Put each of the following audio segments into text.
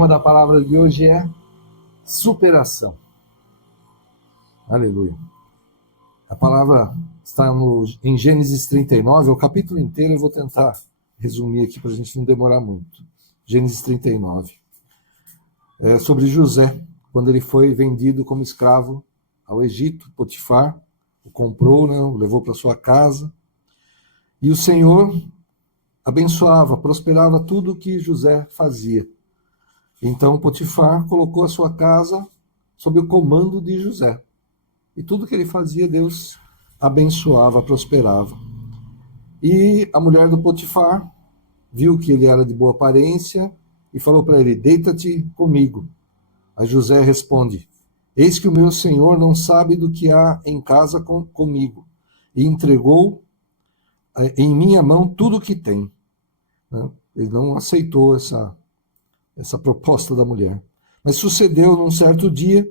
tema da palavra de hoje é superação. Aleluia. A palavra está em Gênesis 39, o capítulo inteiro, eu vou tentar resumir aqui para a gente não demorar muito. Gênesis 39. É sobre José, quando ele foi vendido como escravo ao Egito. Potifar o comprou, o levou para sua casa. E o Senhor abençoava, prosperava tudo o que José fazia. Então Potifar colocou a sua casa sob o comando de José. E tudo que ele fazia, Deus abençoava, prosperava. E a mulher do Potifar viu que ele era de boa aparência e falou para ele: deita-te comigo. Aí José responde: eis que o meu senhor não sabe do que há em casa comigo, e entregou em minha mão tudo o que tem. Ele não aceitou essa proposta da mulher. Mas sucedeu num certo dia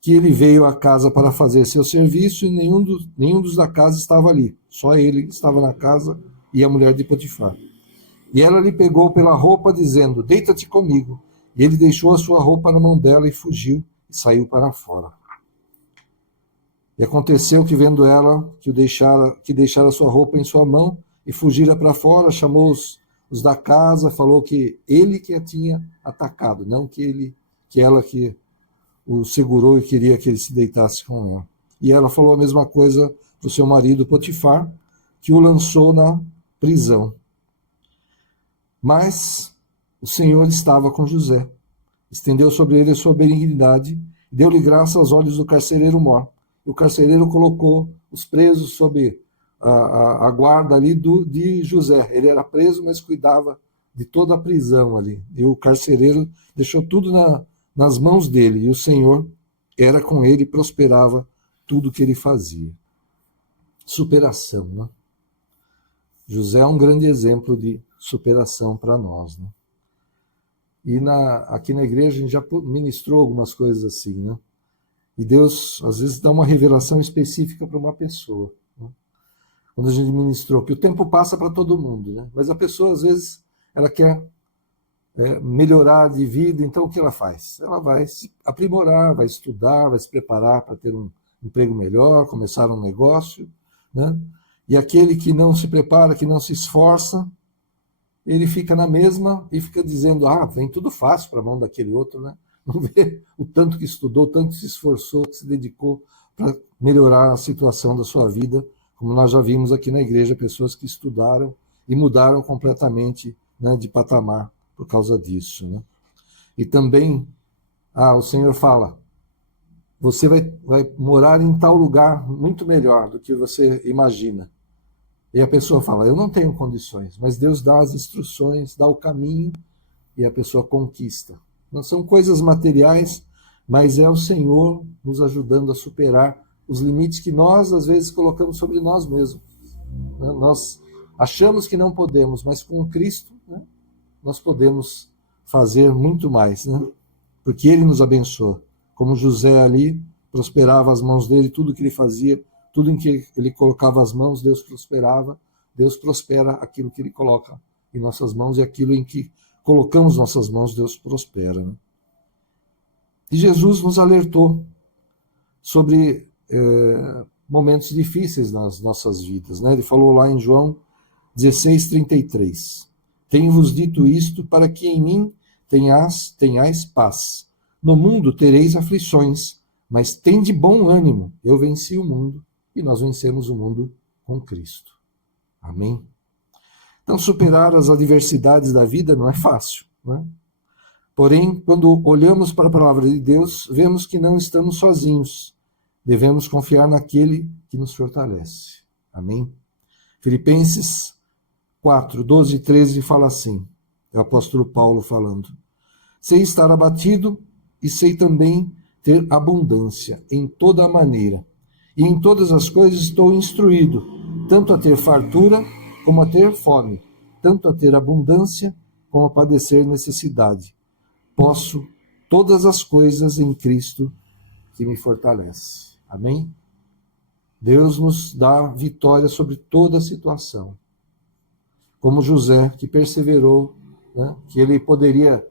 que ele veio à casa para fazer seu serviço e nenhum dos da casa estava ali. Só ele estava na casa e a mulher de Potifar. E ela lhe pegou pela roupa, dizendo: deita-te comigo. E ele deixou a sua roupa na mão dela e fugiu e saiu para fora. E aconteceu que, vendo ela que deixara sua roupa em sua mão e fugira para fora, chamou os da casa, falou que ele que a tinha atacado, não que ela que o segurou e queria que ele se deitasse com ela. E ela falou a mesma coisa para o seu marido Potifar, que o lançou na prisão. Mas o Senhor estava com José, estendeu sobre ele a sua benignidade, e deu-lhe graça aos olhos do carcereiro mor. E o carcereiro colocou os presos sob a guarda ali de José. Ele era preso, mas cuidava de toda a prisão ali. E o carcereiro deixou tudo nas mãos dele, e o Senhor era com ele e prosperava tudo que ele fazia. Superação, né? José é um grande exemplo de superação para nós, né? E aqui na igreja a gente já ministrou algumas coisas assim, né? E Deus, às vezes, dá uma revelação específica para uma pessoa, né? Quando a gente ministrou, que o tempo passa para todo mundo, né? Mas a pessoa, às vezes, ela quer melhorar de vida, então o que ela faz? Ela vai se aprimorar, vai estudar, vai se preparar para ter um emprego melhor, começar um negócio, né? E aquele que não se prepara, que não se esforça, ele fica na mesma e fica dizendo: vem tudo fácil para a mão daquele outro, né? Não vê o tanto que estudou, tanto que se esforçou, que se dedicou para melhorar a situação da sua vida, como nós já vimos aqui na igreja, pessoas que estudaram e mudaram completamente, né, de patamar por causa disso, né? E também, o Senhor fala: você vai morar em tal lugar muito melhor do que você imagina. E a pessoa fala: eu não tenho condições, mas Deus dá as instruções, dá o caminho e a pessoa conquista. Não são coisas materiais, mas é o Senhor nos ajudando a superar os limites que nós, às vezes, colocamos sobre nós mesmos. Nós achamos que não podemos, mas com Cristo, né, nós podemos fazer muito mais, né? Porque Ele nos abençoa. Como José ali, prosperava as mãos dele, tudo que ele fazia, tudo em que ele colocava as mãos, Deus prosperava. Deus prospera aquilo que Ele coloca em nossas mãos, e aquilo em que colocamos nossas mãos, Deus prospera, né? E Jesus nos alertou sobre momentos difíceis nas nossas vidas, né? Ele falou lá em João 16:33: tenho-vos dito isto para que em mim tenhais paz. No mundo tereis aflições, mas tende bom ânimo, eu venci o mundo. E nós vencemos o mundo com Cristo. Amém? Então, superar as adversidades da vida não é fácil, né? Porém, quando olhamos para a palavra de Deus, vemos que não estamos sozinhos. Devemos confiar naquele que nos fortalece. Amém? Filipenses 4, 12 e 13 fala assim, é o apóstolo Paulo falando: sei estar abatido e sei também ter abundância em toda a maneira. E em todas as coisas estou instruído, tanto a ter fartura como a ter fome, tanto a ter abundância como a padecer necessidade. Posso todas as coisas em Cristo que me fortalece. Amém? Deus nos dá vitória sobre toda a situação. Como José, que perseverou, né, que ele poderia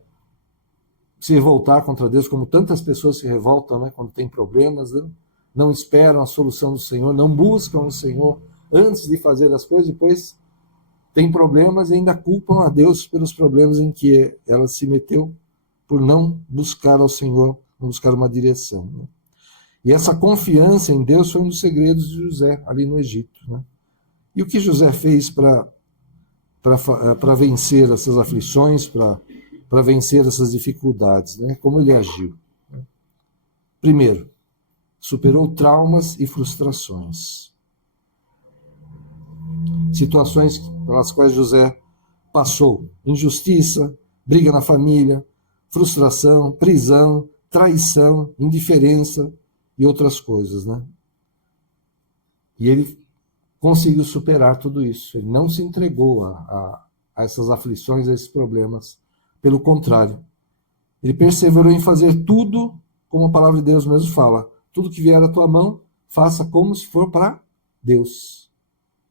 se revoltar contra Deus, como tantas pessoas se revoltam, né, quando tem problemas, né? Não esperam a solução do Senhor, não buscam o Senhor antes de fazer as coisas, depois tem problemas e ainda culpam a Deus pelos problemas em que ela se meteu, por não buscar ao Senhor, não buscar uma direção. Né? E essa confiança em Deus foi um dos segredos de José, ali no Egito. Né? E o que José fez para vencer essas aflições, para vencer essas dificuldades? Né? Como ele agiu? Primeiro, superou traumas e frustrações. Situações pelas quais José passou: injustiça, briga na família, frustração, prisão, traição, indiferença e outras coisas, né? E ele conseguiu superar tudo isso. Ele não se entregou a essas aflições, a esses problemas. Pelo contrário, ele perseverou em fazer tudo como a palavra de Deus mesmo fala. Tudo que vier à tua mão, faça como se for para Deus.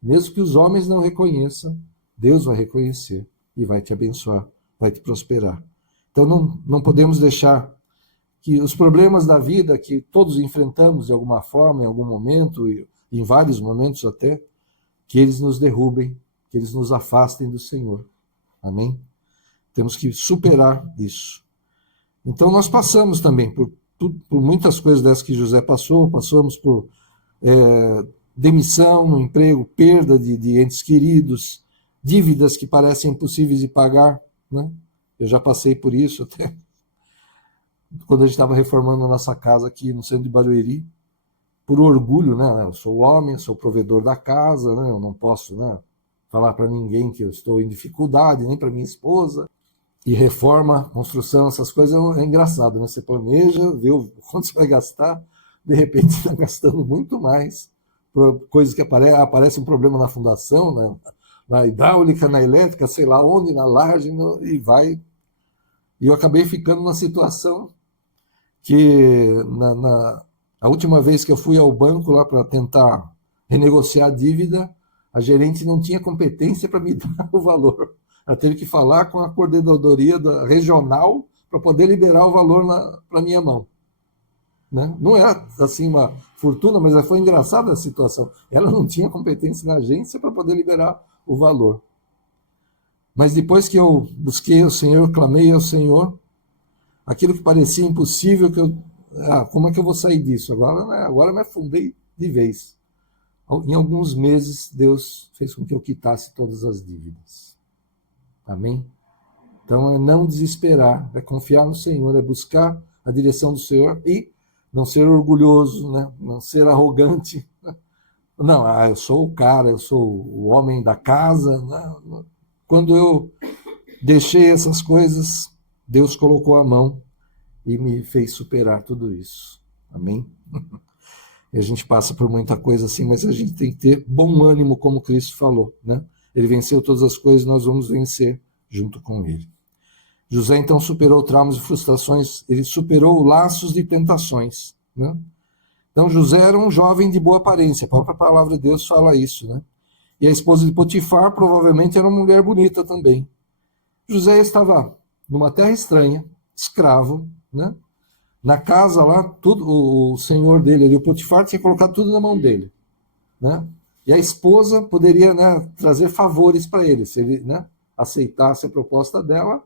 Mesmo que os homens não reconheçam, Deus vai reconhecer e vai te abençoar, vai te prosperar. Então não podemos deixar que os problemas da vida que todos enfrentamos de alguma forma, em algum momento, e em vários momentos até, que eles nos derrubem, que eles nos afastem do Senhor. Amém? Temos que superar isso. Então nós passamos também por muitas coisas dessas que José passamos por demissão no emprego, perda de entes queridos, dívidas que parecem impossíveis de pagar, né? Eu já passei por isso até quando a gente estava reformando a nossa casa aqui no centro de Barueri, por orgulho, né? Eu sou homem, sou provedor da casa, né? Eu não posso, né, falar para ninguém que eu estou em dificuldade, nem para minha esposa. E reforma, construção, essas coisas é engraçado, né? Você planeja, vê o quanto você vai gastar, de repente está gastando muito mais por coisas que aparece um problema na fundação, né? Na hidráulica, na elétrica, sei lá onde, na laje, e vai. E eu acabei ficando numa situação que a última vez que eu fui ao banco lá para tentar renegociar a dívida, a gerente não tinha competência para me dar o valor. Ela teve que falar com a coordenadoria regional para poder liberar o valor para minha mão. Né? Não era assim uma fortuna, mas foi engraçada a situação. Ela não tinha competência na agência para poder liberar o valor. Mas depois que eu busquei o Senhor, clamei ao Senhor, aquilo que parecia impossível, como é que eu vou sair disso? Agora me afundei de vez. Em alguns meses, Deus fez com que eu quitasse todas as dívidas. Amém? Então é não desesperar, é confiar no Senhor, é buscar a direção do Senhor e não ser orgulhoso, né? Não ser arrogante. Não, eu sou o cara, eu sou o homem da casa. Né? Quando eu deixei essas coisas, Deus colocou a mão e me fez superar tudo isso. Amém? E a gente passa por muita coisa assim, mas a gente tem que ter bom ânimo, como Cristo falou, né? Ele venceu todas as coisas, nós vamos vencer junto com ele. José então superou traumas e frustrações, ele superou laços de tentações, né? Então José era um jovem de boa aparência, a própria palavra de Deus fala isso, né? E a esposa de Potifar provavelmente era uma mulher bonita também. José estava numa terra estranha, escravo, né? Na casa lá, tudo, o senhor dele, ali, o Potifar, tinha colocado tudo na mão dele, né? E a esposa poderia, né, trazer favores para ele, se ele, né, aceitasse a proposta dela,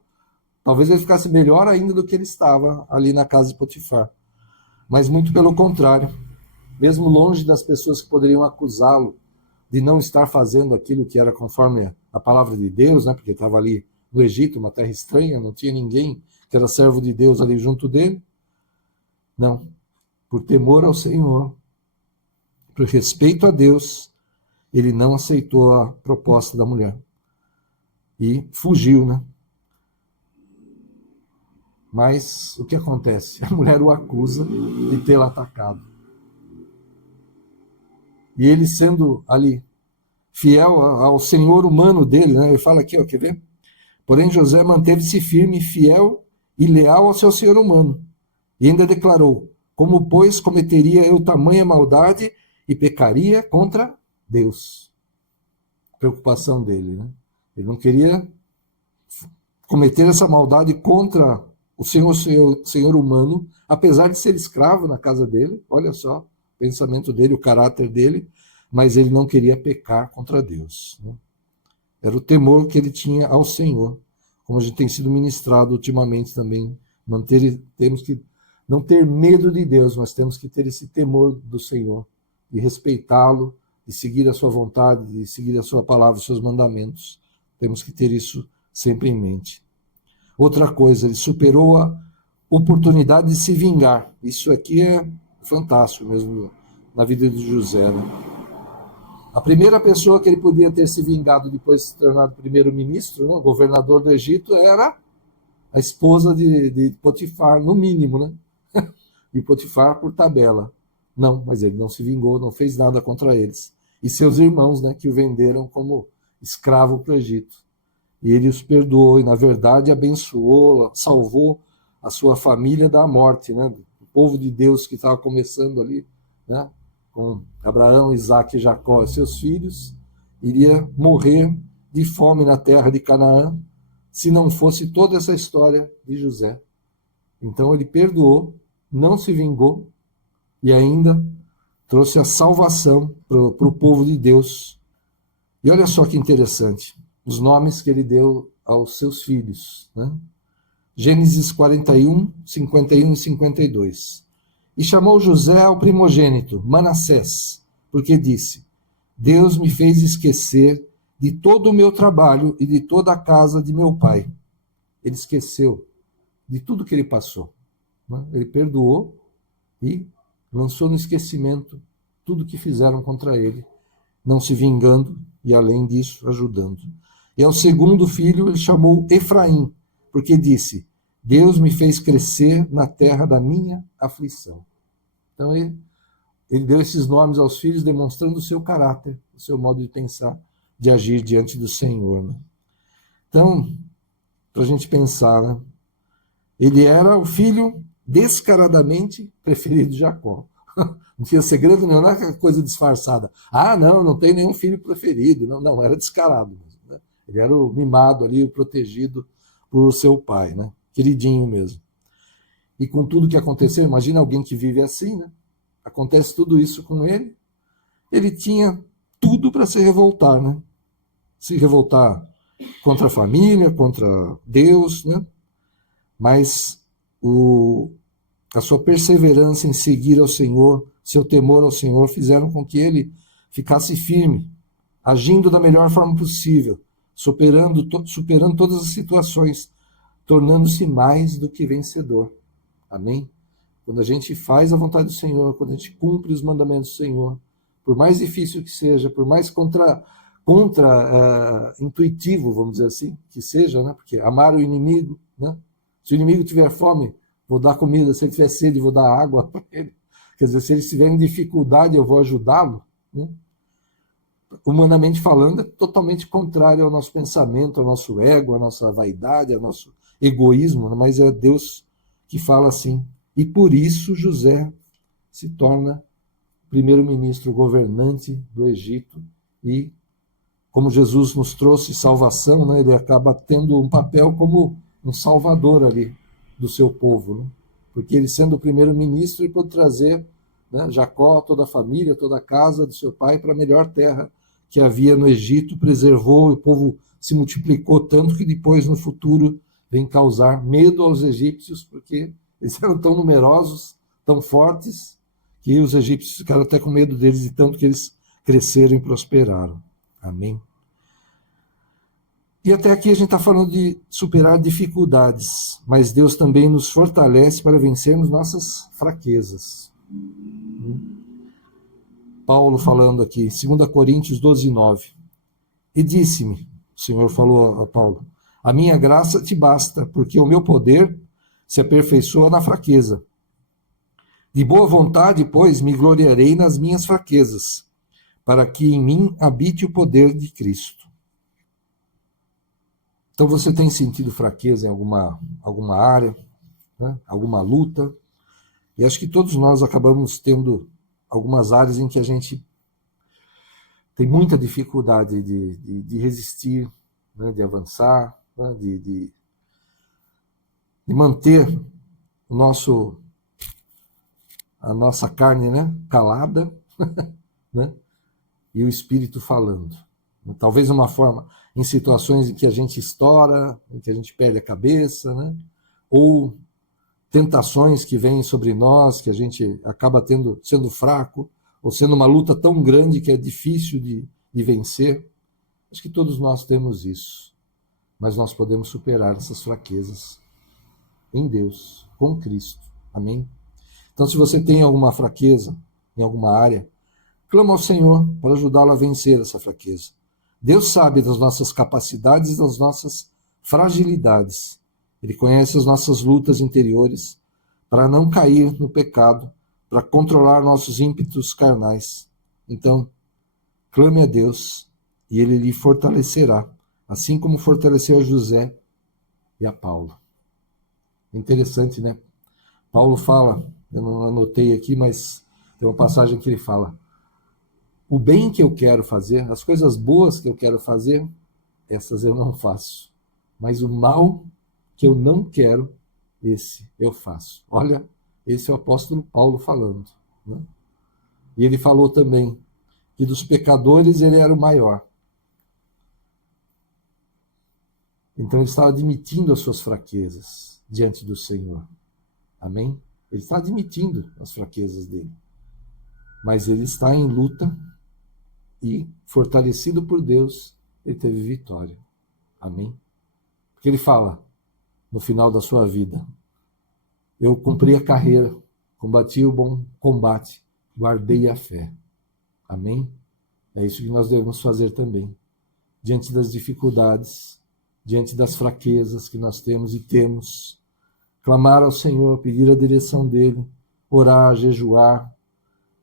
talvez ele ficasse melhor ainda do que ele estava ali na casa de Potifar. Mas muito pelo contrário, mesmo longe das pessoas que poderiam acusá-lo de não estar fazendo aquilo que era conforme a palavra de Deus, né, porque estava ali no Egito, uma terra estranha, não tinha ninguém que era servo de Deus ali junto dele. Não, por temor ao Senhor, por respeito a Deus, ele não aceitou a proposta da mulher e fugiu, né? Mas o que acontece? A mulher o acusa de tê-la atacado. E ele sendo ali fiel ao senhor humano dele, né? Ele fala aqui, ó, quer ver? Porém José manteve-se firme, fiel e leal ao seu senhor humano. E ainda declarou: como, pois, cometeria eu tamanha maldade e pecaria contra Deus? Preocupação dele, né? Ele não queria cometer essa maldade contra o senhor humano, apesar de ser escravo na casa dele, olha só, o pensamento dele, o caráter dele, mas ele não queria pecar contra Deus, né? Era o temor que ele tinha ao Senhor, como a gente tem sido ministrado ultimamente também. Temos que não ter medo de Deus, mas temos que ter esse temor do Senhor, de respeitá-lo, de seguir a sua vontade, de seguir a sua palavra, os seus mandamentos. Temos que ter isso sempre em mente. Outra coisa, ele superou a oportunidade de se vingar. Isso aqui é fantástico mesmo na vida de José, né? A primeira pessoa que ele podia ter se vingado depois de se tornar primeiro-ministro, né, governador do Egito, era a esposa de Potifar, no mínimo, né? E Potifar por tabela. Não, mas ele não se vingou, não fez nada contra eles. E seus irmãos, né, que o venderam como escravo para o Egito. E ele os perdoou e, na verdade, abençoou, salvou a sua família da morte, né? O povo de Deus que estava começando ali, né? Com Abraão, Isaque e Jacó, seus filhos, iria morrer de fome na terra de Canaã, se não fosse toda essa história de José. Então ele perdoou, não se vingou e ainda trouxe a salvação para o povo de Deus. E olha só que interessante, os nomes que ele deu aos seus filhos, né? Gênesis 41, 51 e 52. E chamou José ao primogênito, Manassés, porque disse: Deus me fez esquecer de todo o meu trabalho e de toda a casa de meu pai. Ele esqueceu de tudo que ele passou, né? Ele perdoou e lançou no esquecimento tudo que fizeram contra ele, não se vingando e, além disso, ajudando. E ao segundo filho ele chamou Efraim, porque disse: Deus me fez crescer na terra da minha aflição. Então ele deu esses nomes aos filhos, demonstrando o seu caráter, o seu modo de pensar, de agir diante do Senhor, né? Então, para a gente pensar, né? Ele era o filho descaradamente preferido de Jacó. Não tinha segredo nenhum, não era aquela coisa disfarçada. Ah, não tem nenhum filho preferido. Não, era descarado mesmo, né? Ele era o mimado ali, o protegido por seu pai, né? Queridinho mesmo. E com tudo que aconteceu, imagina alguém que vive assim, né? Acontece tudo isso com ele. Ele tinha tudo para se revoltar, né? Se revoltar contra a família, contra Deus, né? Mas a sua perseverança em seguir ao Senhor, seu temor ao Senhor, fizeram com que ele ficasse firme, agindo da melhor forma possível, superando todas as situações, tornando-se mais do que vencedor. Amém? Quando a gente faz a vontade do Senhor, quando a gente cumpre os mandamentos do Senhor, por mais difícil que seja, por mais intuitivo, vamos dizer assim, que seja, né? Porque amar o inimigo, né? Se o inimigo tiver fome, vou dar comida, se ele tiver sede, vou dar água para ele. Quer dizer, se ele estiver em dificuldade, eu vou ajudá-lo, né? Humanamente falando, é totalmente contrário ao nosso pensamento, ao nosso ego, à nossa vaidade, ao nosso egoísmo, né? Mas é Deus que fala assim. E por isso José se torna primeiro-ministro, governante do Egito, e como Jesus nos trouxe salvação, né, ele acaba tendo um papel como um salvador ali do seu povo, né? Porque ele, sendo o primeiro-ministro, ele pôde trazer, né, Jacó, toda a família, toda a casa do seu pai para a melhor terra que havia no Egito, preservou, e o povo se multiplicou tanto que depois, no futuro, vem causar medo aos egípcios, porque eles eram tão numerosos, tão fortes, que os egípcios ficaram até com medo deles, de tanto que eles cresceram e prosperaram. Amém? E até aqui a gente está falando de superar dificuldades, mas Deus também nos fortalece para vencermos nossas fraquezas. Paulo falando aqui, 2 Coríntios 12, 9. E disse-me, o Senhor falou a Paulo, a minha graça te basta, porque o meu poder se aperfeiçoa na fraqueza. De boa vontade, pois, me gloriarei nas minhas fraquezas, para que em mim habite o poder de Cristo. Então você tem sentido fraqueza em alguma área, né? Alguma luta? E acho que todos nós acabamos tendo algumas áreas em que a gente tem muita dificuldade de resistir, né? De avançar, né? de manter a nossa carne, né, calada, né, e o Espírito falando. Talvez uma forma, em situações em que a gente estoura, em que a gente perde a cabeça, né, ou tentações que vêm sobre nós, que a gente acaba sendo fraco, ou sendo uma luta tão grande que é difícil de vencer. Acho que todos nós temos isso, mas nós podemos superar essas fraquezas em Deus, com Cristo. Amém? Então, se você tem alguma fraqueza em alguma área, clama ao Senhor para ajudá-lo a vencer essa fraqueza. Deus sabe das nossas capacidades e das nossas fragilidades. Ele conhece as nossas lutas interiores para não cair no pecado, para controlar nossos ímpetos carnais. Então, clame a Deus e Ele lhe fortalecerá, assim como fortaleceu a José e a Paulo. Interessante, né? Paulo fala, eu não anotei aqui, mas tem uma passagem que ele fala: o bem que eu quero fazer, as coisas boas que eu quero fazer, essas eu não faço. Mas o mal que eu não quero, esse eu faço. Olha, esse é o apóstolo Paulo falando, né? E ele falou também que dos pecadores ele era o maior. Então ele estava admitindo as suas fraquezas diante do Senhor. Amém? Ele está admitindo as fraquezas dele. Mas ele está em luta e, fortalecido por Deus, ele teve vitória. Amém? Porque ele fala, no final da sua vida: eu cumpri a carreira, combati o bom combate, guardei a fé. Amém? É isso que nós devemos fazer também. Diante das dificuldades, diante das fraquezas que nós temos e temos, clamar ao Senhor, pedir a direção dele, orar, jejuar,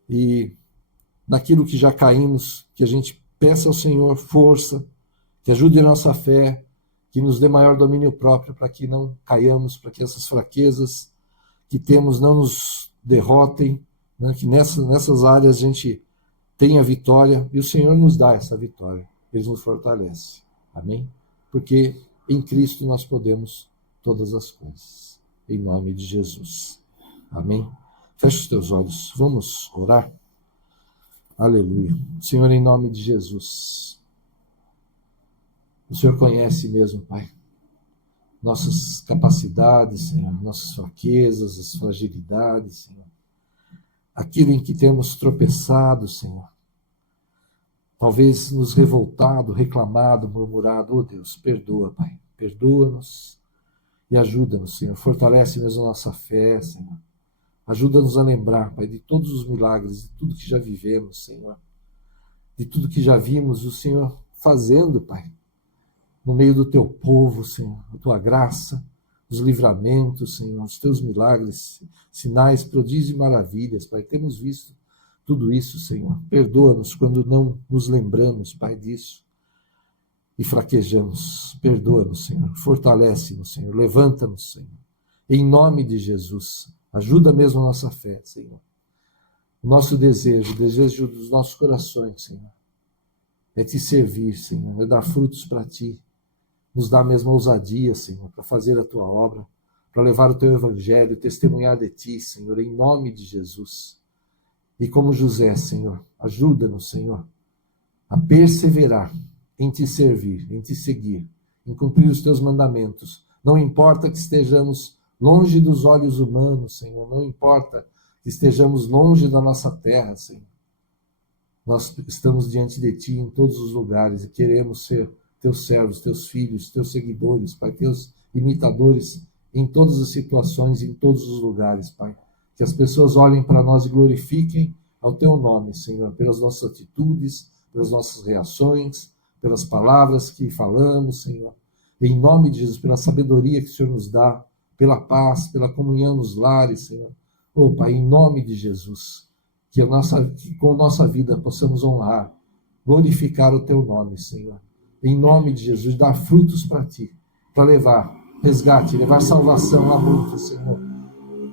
e naquilo que já caímos, que a gente peça ao Senhor força, que ajude a nossa fé, que nos dê maior domínio próprio para que não caiamos, para que essas fraquezas que temos não nos derrotem, né? Que nessas áreas a gente tenha vitória, e o Senhor nos dá essa vitória, Ele nos fortalece. Amém? Porque em Cristo nós podemos todas as coisas. Em nome de Jesus. Amém? Feche os teus olhos. Vamos orar? Aleluia. Senhor, em nome de Jesus. O Senhor conhece mesmo, Pai, nossas capacidades, Senhor, nossas fraquezas, as fragilidades, Senhor. Aquilo em que temos tropeçado, Senhor. Talvez nos revoltado, reclamado, murmurado. Oh Deus, perdoa, Pai. Perdoa-nos e ajuda-nos, Senhor. Fortalece mesmo a nossa fé, Senhor. Ajuda-nos a lembrar, Pai, de todos os milagres, de tudo que já vivemos, Senhor. De tudo que já vimos o Senhor fazendo, Pai, no meio do teu povo, Senhor. A tua graça, os livramentos, Senhor, os teus milagres, sinais, prodígios e maravilhas, Pai. Temos visto tudo isso, Senhor. Perdoa-nos quando não nos lembramos, Pai, disso e fraquejamos. Perdoa-nos, Senhor. Fortalece-nos, Senhor. Levanta-nos, Senhor. Em nome de Jesus. Ajuda mesmo a nossa fé, Senhor. O nosso desejo, o desejo dos nossos corações, Senhor, é te servir, Senhor, é dar frutos para ti. Nos dá mesmo ousadia, Senhor, para fazer a tua obra, para levar o teu evangelho, testemunhar de ti, Senhor, em nome de Jesus. E como José, Senhor, ajuda-nos, Senhor, a perseverar em te servir, em te seguir, em cumprir os teus mandamentos. Não importa que estejamos longe dos olhos humanos, Senhor, não importa que estejamos longe da nossa terra, Senhor. Nós estamos diante de ti em todos os lugares e queremos ser teus servos, teus filhos, teus seguidores, Pai, teus imitadores em todas as situações, em todos os lugares, Pai. Que as pessoas olhem para nós e glorifiquem ao teu nome, Senhor, pelas nossas atitudes, pelas nossas reações, pelas palavras que falamos, Senhor. Em nome de Jesus, pela sabedoria que o Senhor nos dá, pela paz, pela comunhão nos lares, Senhor. Oh, Pai, em nome de Jesus, que com a nossa vida possamos honrar, glorificar o teu nome, Senhor. Em nome de Jesus, dar frutos para ti, para levar resgate, levar salvação a muitos, Senhor.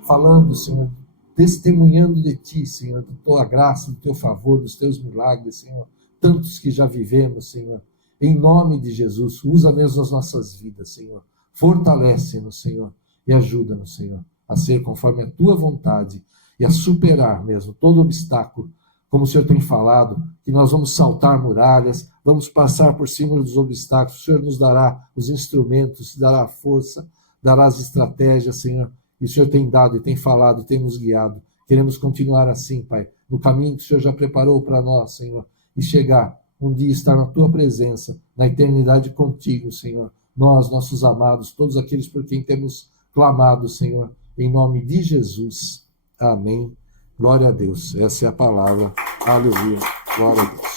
Falando, Senhor, testemunhando de ti, Senhor, da tua graça, do teu favor, dos teus milagres, Senhor. Tantos que já vivemos, Senhor. Em nome de Jesus, usa mesmo as nossas vidas, Senhor. Fortalece-nos, Senhor. e ajuda-nos, Senhor, a ser conforme a tua vontade e a superar mesmo todo obstáculo, como o Senhor tem falado, que nós vamos saltar muralhas, vamos passar por cima dos obstáculos. O Senhor nos dará os instrumentos, dará a força, dará as estratégias, Senhor. E o Senhor tem dado e tem falado, tem nos guiado. Queremos continuar assim, Pai, no caminho que o Senhor já preparou para nós, Senhor, e chegar um dia estar na tua presença, na eternidade contigo, Senhor. Nós, nossos amados, todos aqueles por quem temos clamado, Senhor, em nome de Jesus. Amém. Glória a Deus. Essa é a palavra. Aleluia. Glória a Deus.